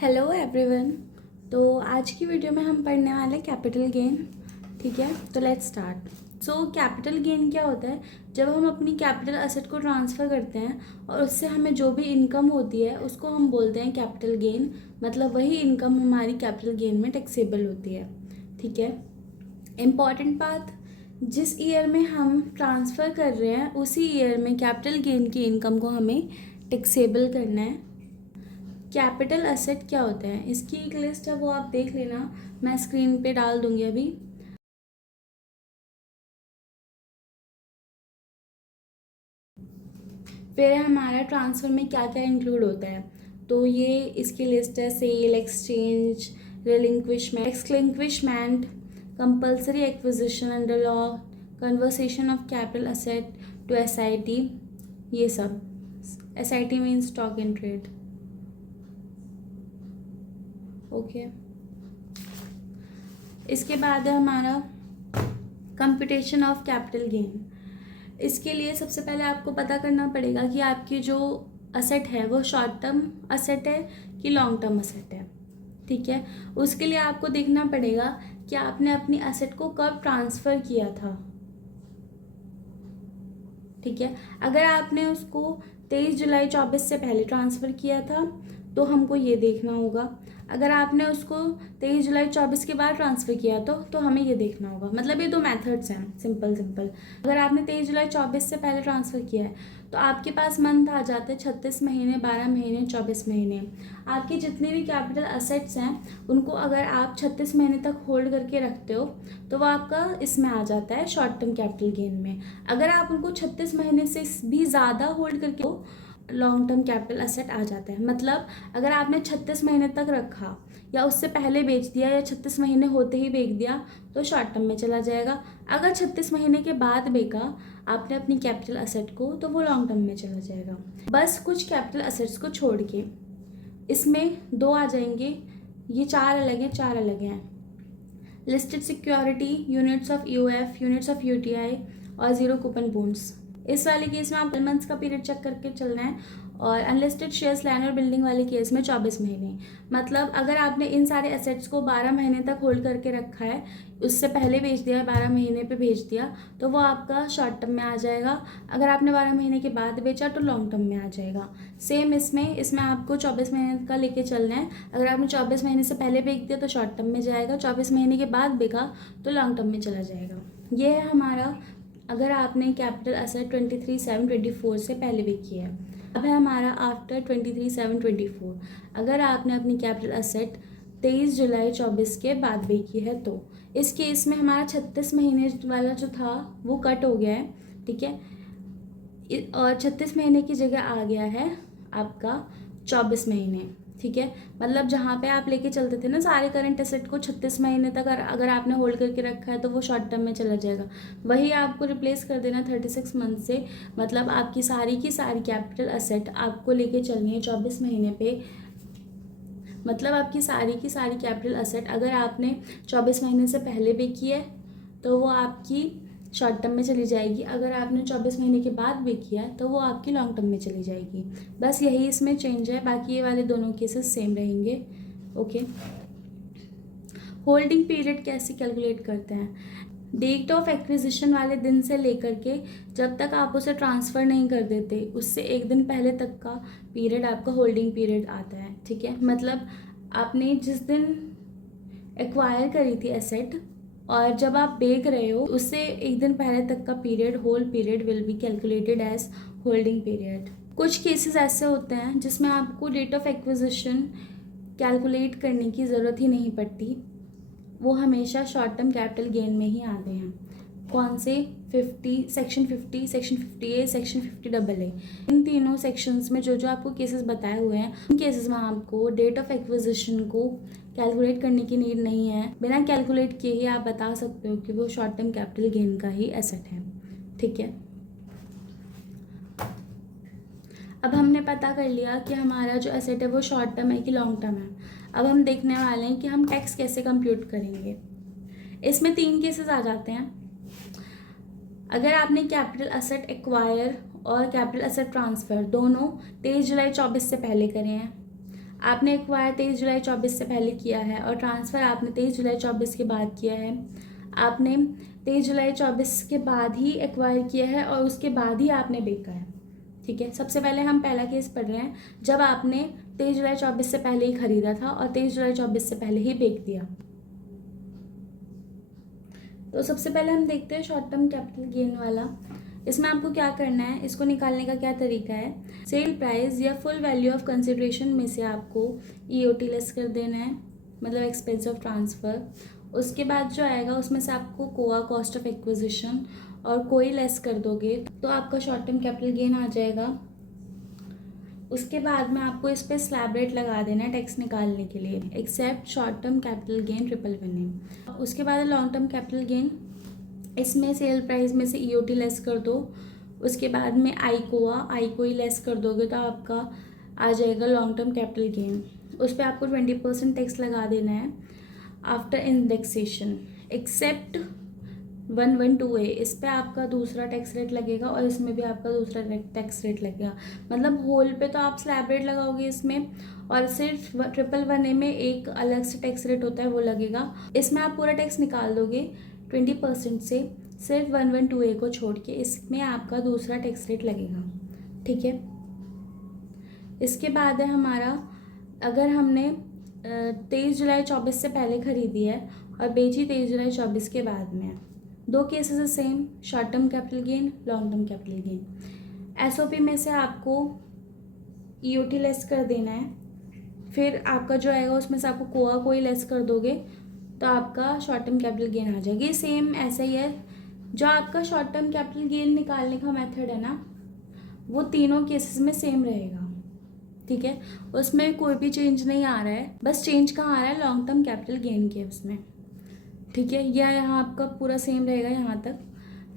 Hello everyone. तो आज की वीडियो में हम पढ़ने वाले कैपिटल गेन। ठीक है, तो let's start. So capital gain क्या होता है? जब हम अपनी कैपिटल असेट को ट्रांसफ़र करते हैं और उससे हमें जो भी इनकम होती है उसको हम बोलते हैं कैपिटल गेन। मतलब वही इनकम हमारी कैपिटल गेन में टैक्सेबल होती है। ठीक है, इम्पॉर्टेंट बात, जिस ईयर में हम ट्रांसफ़र कर रहे हैं उसी ईयर में कैपिटल गेन की इनकम को हमें टैक्सेबल करना है। कैपिटल असेट क्या होता है, इसकी एक लिस्ट है, वो आप देख लेना, मैं स्क्रीन पे डाल दूंगी अभी। फिर हमारा ट्रांसफ़र में क्या क्या इंक्लूड होता है, तो ये इसकी लिस्ट है। Sale, exchange, relinquishment, compulsory acquisition under law, conversation of capital asset to SIT, ये सब। SIT means stock in trade. Okay, इसके बाद है हमारा कंप्यूटेशन ऑफ कैपिटल गेन। इसके लिए सबसे पहले आपको पता करना पड़ेगा कि आपकी जो असेट है वो शॉर्ट टर्म असेट है कि लॉन्ग टर्म असेट है। ठीक है, उसके लिए आपको देखना पड़ेगा कि आपने अपनी असेट को कब ट्रांसफ़र किया था। ठीक है, अगर आपने उसको 23 जुलाई 24 से पहले ट्रांसफ़र किया था तो हमको ये देखना होगा। अगर आपने उसको 23 जुलाई 24 के बाद ट्रांसफ़र किया तो हमें ये देखना होगा। मतलब ये दो मेथड्स हैं, सिंपल। अगर आपने 23 जुलाई 24 से पहले ट्रांसफ़र किया है तो आपके पास मंथ आ जाते हैं 36 महीने, 12 महीने, 24 महीने। आपकी जितनी भी कैपिटल असेट्स हैं उनको अगर आप 36 महीने तक होल्ड करके रखते हो तो वो आपका इसमें आ जाता है शॉर्ट टर्म कैपिटल गेन में। अगर आप उनको 36 महीने से भी ज़्यादा होल्ड करके हो, लॉन्ग टर्म कैपिटल असेट आ जाता है। मतलब अगर आपने 36 महीने तक रखा या उससे पहले बेच दिया या 36 महीने होते ही बेच दिया तो शॉर्ट टर्म में चला जाएगा। अगर 36 महीने के बाद बेचा आपने अपनी कैपिटल असेट को तो वो लॉन्ग टर्म में चला जाएगा। बस कुछ कैपिटल असेट्स को छोड़ के, इसमें दो आ जाएंगे, ये चार अलग हैं। Listed security, units of UF, units of UTI और जीरो कूपन बॉन्ड्स। इस वाले केस में आप 12 मंथ्स का पीरियड चेक करके चलना है। और अनलिस्टेड शेयर्स, लैंड और बिल्डिंग वाले केस में 24 महीने। मतलब अगर आपने इन सारे एसेट्स को 12 महीने तक होल्ड करके रखा है, उससे पहले बेच दिया, 12 महीने पे बेच दिया तो वो आपका शॉर्ट टर्म में आ जाएगा। अगर आपने 12 महीने के बाद बेचा तो लॉन्ग टर्म में आ जाएगा। सेम इसमें आपको 24 महीने का लेके चलना है। अगर आपने 24 महीने से पहले बेच दिया तो शॉर्ट टर्म में जाएगा, 24 महीने के बाद बेचा तो लॉन्ग टर्म में चला जाएगा। ये है हमारा, अगर आपने कैपिटल असेट 23/7/24 से पहले भी किया है। अब है हमारा आफ्टर 23/7/24। अगर आपने अपनी कैपिटल असेट 23 जुलाई 24 के बाद भी की है तो इस केस में हमारा 36 महीने वाला जो था वो कट हो गया है। ठीक है, और 36 महीने की जगह आ गया है आपका 24 महीने। ठीक है, मतलब जहाँ पे आप लेके चलते थे ना सारे करंट एसेट को 36 महीने तक, अगर आपने होल्ड करके रखा है तो वो शॉर्ट टर्म में चला जाएगा। वही आपको रिप्लेस कर देना 36 मंथ से। मतलब आपकी सारी की सारी कैपिटल असेट आपको लेके चलनी है 24 महीने पे। मतलब आपकी सारी की सारी कैपिटल असेट अगर आपने 24 महीने से पहले भी की है तो वो आपकी शॉर्ट टर्म में चली जाएगी। अगर आपने 24 महीने के बाद भी किया है तो वो आपकी लॉन्ग टर्म में चली जाएगी। बस यही इसमें चेंज है, बाकी ये वाले दोनों केसेस सेम रहेंगे। ओके, होल्डिंग पीरियड कैसे कैलकुलेट करते हैं? डेट ऑफ एक्विजिशन वाले दिन से लेकर के जब तक आप उसे ट्रांसफ़र नहीं कर देते उससे एक दिन पहले तक का पीरियड आपका होल्डिंग पीरियड आता है। ठीक है, मतलब आपने जिस दिन एक्वायर करी थी एसेट और जब आप बेच रहे हो उससे एक दिन पहले तक का period, whole period will be calculated as holding period. कुछ केसेस ऐसे होते हैं जिसमें आपको डेट ऑफ एक्विजिशन कैलकुलेट करने की ज़रूरत ही नहीं पड़ती, वो हमेशा शॉर्ट टर्म कैपिटल गेन में ही आते हैं। कौन से? 50, section 50, section 50A, section 50AA। इन तीनों सेक्शंस में जो जो आपको केसेस बताए हुए हैं उन केसेस में आपको डेट ऑफ एक्विजिशन को कैलकुलेट करने की नीड नहीं है। बिना कैलकुलेट किए ही आप बता सकते हो कि वो शॉर्ट टर्म कैपिटल गेन का ही एसेट है। ठीक है, अब हमने पता कर लिया कि हमारा जो एसेट है वो शॉर्ट टर्म है कि लॉन्ग टर्म है। अब हम देखने वाले हैं कि हम टैक्स कैसे कंप्यूट करेंगे। इसमें 3 केसेस आ जाते हैं। अगर आपने कैपिटल असेट एक्वायर और कैपिटल असेट ट्रांसफ़र दोनों 23 जुलाई 24 से पहले करे हैं। आपने एक्वायर 23 जुलाई 24 से पहले किया है और ट्रांसफ़र आपने 23 जुलाई 24 के बाद किया है। आपने 23 जुलाई 24 के बाद ही एक्वायर किया है और उसके बाद ही आपने बेचा है। ठीक है, सबसे पहले हम पहला केस पढ़ रहे हैं, जब आपने 23 जुलाई 24 से पहले ही ख़रीदा था और 23 जुलाई 24 से पहले ही बेच दिया। तो सबसे पहले हम देखते हैं शॉर्ट टर्म कैपिटल गेन वाला। इसमें आपको क्या करना है, इसको निकालने का क्या तरीका है, सेल प्राइस या फुल वैल्यू ऑफ कंसिडरेशन में से आपको ईओटी लेस कर देना है, मतलब एक्सपेंस ऑफ ट्रांसफ़र। उसके बाद जो आएगा उसमें से आपको कोआ कॉस्ट ऑफ एक्विजिशन और कोई लेस कर दोगे तो आपका शॉर्ट टर्म कैपिटल गेन आ जाएगा। उसके बाद में आपको इस पर स्लैब रेट लगा देना है टैक्स निकालने के लिए, except short term capital gain triple winning. उसके बाद लॉन्ग टर्म कैपिटल गेन, इसमें सेल प्राइस में से ईओटी लेस कर दो। उसके बाद में आई को ही लेस कर दोगे तो आपका आ जाएगा लॉन्ग टर्म कैपिटल गेन। उस पर आपको 20% टैक्स लगा देना है आफ्टर इंडेक्सेशन, एक्सेप्ट 112A, इस पे आपका दूसरा टैक्स रेट लगेगा और इसमें भी आपका दूसरा टैक्स रेट लगेगा। मतलब होल पे तो आप स्लैब रेट लगाओगे इसमें, और सिर्फ 111A में एक अलग से टैक्स रेट होता है वो लगेगा। इसमें आप पूरा टैक्स निकाल दोगे 20% से, सिर्फ 112A को छोड़ के, इसमें आपका दूसरा टैक्स रेट लगेगा। ठीक है, इसके बाद है हमारा, अगर हमने 23 जुलाई 24 से पहले ख़रीदी है और बेची 23 जुलाई 24 के बाद में, दो केसेस है same, short term capital gain, long term capital gain. SOP में से आपको ईओटी लेस कर देना है, फिर आपका जो आएगा उसमें से आपको कोआ कोई लेस कर दोगे तो आपका शॉर्ट टर्म कैपिटल गेन आ जाएगी। सेम ऐसा ही है, जो आपका शॉर्ट टर्म कैपिटल गेन निकालने का मेथड है ना, वो तीनों केसेस में सेम रहेगा। ठीक है, उसमें कोई भी चेंज नहीं आ रहा है, बस चेंज कहाँ आ रहा है, लॉन्ग टर्म कैपिटल गेन के उसमें। ठीक है, यह यहाँ आपका पूरा सेम रहेगा यहाँ तक,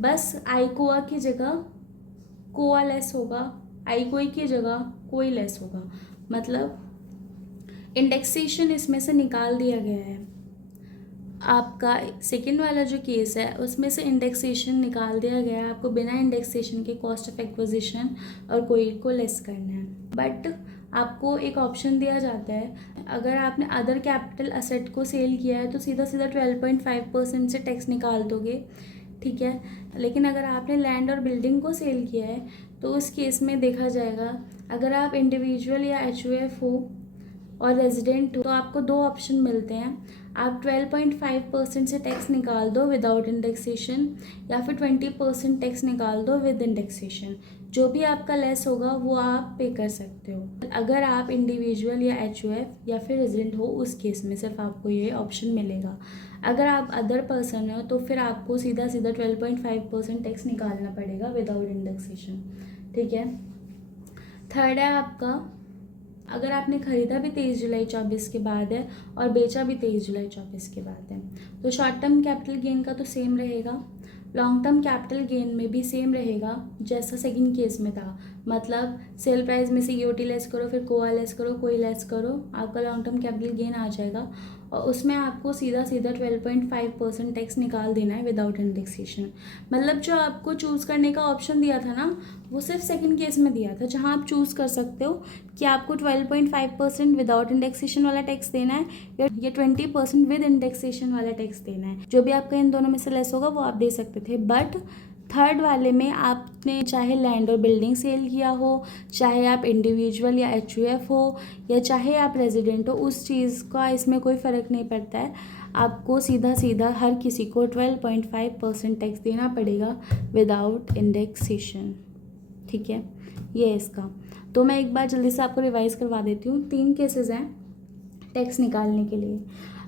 बस आई कोआ की जगह कोआ लेस होगा, आई कोई की जगह कोई लेस होगा, मतलब इंडेक्सेशन इसमें से निकाल दिया गया है। आपका सेकेंड वाला जो केस है उसमें से इंडेक्सेशन निकाल दिया गया है, आपको बिना इंडेक्सेशन के कॉस्ट ऑफ एक्विजिशन और कोई को लेस करना है। बट आपको एक ऑप्शन दिया जाता है, अगर आपने अदर कैपिटल असेट को सेल किया है तो सीधा सीधा 12.5% से टैक्स निकाल दोगे। ठीक है, लेकिन अगर आपने लैंड और बिल्डिंग को सेल किया है तो उस केस में देखा जाएगा, अगर आप इंडिविजुअल या HUF हो और रेजिडेंट हो तो आपको दो ऑप्शन मिलते हैं, आप 12.5% से टैक्स निकाल दो विदाउट इंडेक्सेशन, या फिर 20% टैक्स निकाल दो विद इंडेक्सेशन। जो भी आपका लेस होगा वो आप पे कर सकते हो। अगर आप इंडिविजुअल या HUF या फिर रेजिडेंट हो उस केस में सिर्फ आपको ये ऑप्शन मिलेगा। अगर आप अदर पर्सन हो तो फिर आपको सीधा सीधा 12.5% टैक्स निकालना पड़ेगा विदाउट इंडेक्सेशन। ठीक है, थर्ड है आपका, अगर आपने ख़रीदा भी 23 जुलाई 24 के बाद है और बेचा भी 23 जुलाई 24 के बाद है, तो शॉर्ट टर्म कैपिटल गेन का तो सेम रहेगा, लॉन्ग टर्म कैपिटल गेन में भी सेम रहेगा जैसा सेकंड केस में था। मतलब सेल प्राइस में से ईओटी लेस करो, फिर कोआ लेस करो, कोई लेस करो, आपका लॉन्ग टर्म कैपिटल गेन आ जाएगा और उसमें आपको सीधा सीधा 12.5% टैक्स निकाल देना है विदाउट इंडेक्सेशन। मतलब जो आपको चूज़ करने का ऑप्शन दिया था ना, वो सिर्फ सेकंड केस में दिया था, जहां आप चूज़ कर सकते हो कि आपको 12.5% विदाउट इंडेक्सेशन वाला टैक्स देना है या 20% विद इंडेक्सेशन वाला टैक्स देना है। जो भी आपका इन दोनों में से लेस होगा वो आप दे सकते थे। बट थर्ड वाले में आपने चाहे लैंड और बिल्डिंग सेल किया हो, चाहे आप इंडिविजुअल या HUF हो, या चाहे आप रेजिडेंट हो, उस चीज़ का इसमें कोई फ़र्क नहीं पड़ता है। आपको सीधा सीधा हर किसी को 12.5% टैक्स देना पड़ेगा विदाउट इंडेक्सेशन। ठीक है, ये है इसका। तो मैं एक बार जल्दी से आपको रिवाइज़ करवा देती हूँ। 3 केसेस हैं टैक्स निकालने के लिए।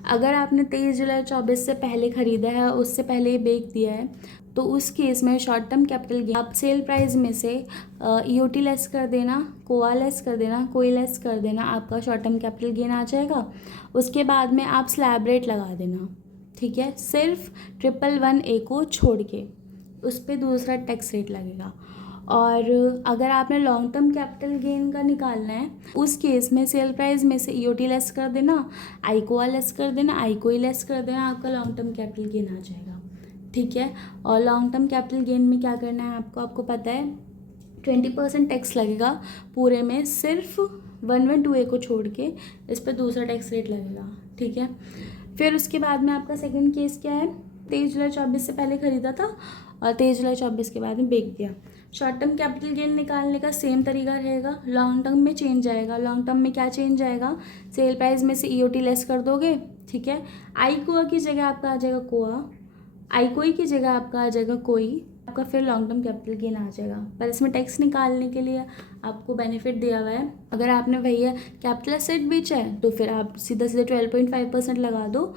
अगर आपने 23 जुलाई 24 से पहले ख़रीदा है, उससे पहले ही बेच दिया है, तो उस केस में शॉर्ट टर्म कैपिटल गेन आप सेल प्राइस में से ईओटी लेस कर देना, कोआ लेस कर देना, कोई लेस कर देना, आपका शॉर्ट टर्म कैपिटल गेन आ जाएगा। उसके बाद में आप स्लैब रेट लगा देना। ठीक है, सिर्फ 111A को छोड़ के उस पर दूसरा टैक्स रेट लगेगा। और अगर आपने लॉन्ग टर्म कैपिटल गेन का निकालना है, उस केस में सेल प्राइस में से ईओटी लेस कर देना, आई कोआ लेस कर देना, आई कोई लेस कर देना, आपका लॉन्ग टर्म कैपिटल गेन आ जाएगा। ठीक है, और लॉन्ग टर्म कैपिटल गेन में क्या करना है आपको पता है, 20% टैक्स लगेगा पूरे में, सिर्फ 112A को छोड़ के इस पर दूसरा टैक्स रेट लगेगा, ठीक है। फिर उसके बाद में आपका सेकंड केस क्या है, 23 जुलाई 24 से पहले ख़रीदा था और 23 जुलाई 24 के बाद में बेच दिया। शॉर्ट टर्म कैपिटल गेन निकालने का सेम तरीका रहेगा, लॉन्ग टर्म में चेंज आएगा। लॉन्ग टर्म में क्या चेंज आएगा, सेल प्राइस में से EOT लेस कर दोगे, ठीक है। आई कोआ की जगह आपका आ जाएगा कोआ, आई कोई की जगह आपका आ जाएगा कोई, आपका फिर लॉन्ग टर्म कैपिटल गेन आ जाएगा। पर इसमें टैक्स निकालने के लिए आपको बेनिफिट दिया हुआ है, अगर आपने भैया कैपिटल एसेट बेचा है तो फिर आप सीधा सीधा 12.5% लगा दो,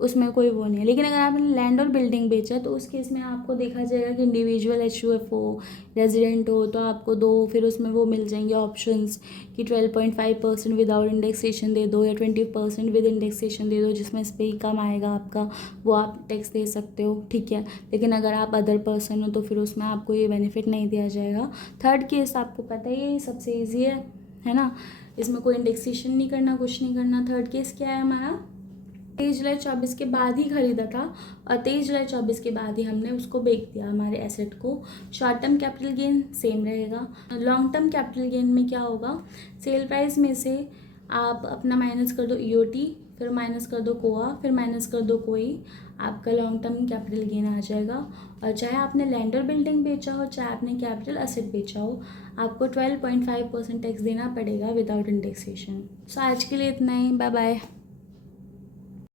उसमें कोई वो नहीं है। लेकिन अगर आपने लैंड और बिल्डिंग बेचा है तो उस केस में आपको देखा जाएगा कि इंडिविजुअल HUF हो, रेजिडेंट हो, तो आपको दो फिर उसमें वो मिल जाएंगे ऑप्शंस कि 12.5% विदाउट इंडेक्सेशन दे दो या 20% विद इंडेक्सेशन दे दो, जिसमें इस पर ही कम आएगा आपका, वो आप टैक्स दे सकते हो, ठीक है। लेकिन अगर आप अदर पर्सन हो तो फिर उसमें आपको ये बेनिफिट नहीं दिया जाएगा। थर्ड केस आपको पता ही है, सबसे ईजी है ना, इसमें कोई इंडेक्सेशन नहीं करना, कुछ नहीं करना। थर्ड केस क्या है हमारा, 23 जुलाई 24 के बाद ही ख़रीदा था और 23 जुलाई 24 के बाद ही हमने उसको बेच दिया हमारे एसेट को। Short term capital gain same रहेगा। लॉन्ग टर्म कैपिटल गेन में क्या होगा, सेल प्राइस में से आप अपना माइनस कर दो EOT, फिर माइनस कर दो कोआ, फिर माइनस कर दो कोई, आपका लॉन्ग टर्म कैपिटल गेन आ जाएगा। और चाहे आपने लैंड और बिल्डिंग बेचा हो, चाहे आपने कैपिटल एसेट बेचा हो, आपको 12.5% टैक्स देना पड़ेगा विदाउट इंडेक्सेशन। सो आज के लिए इतना ही, बाय बाय।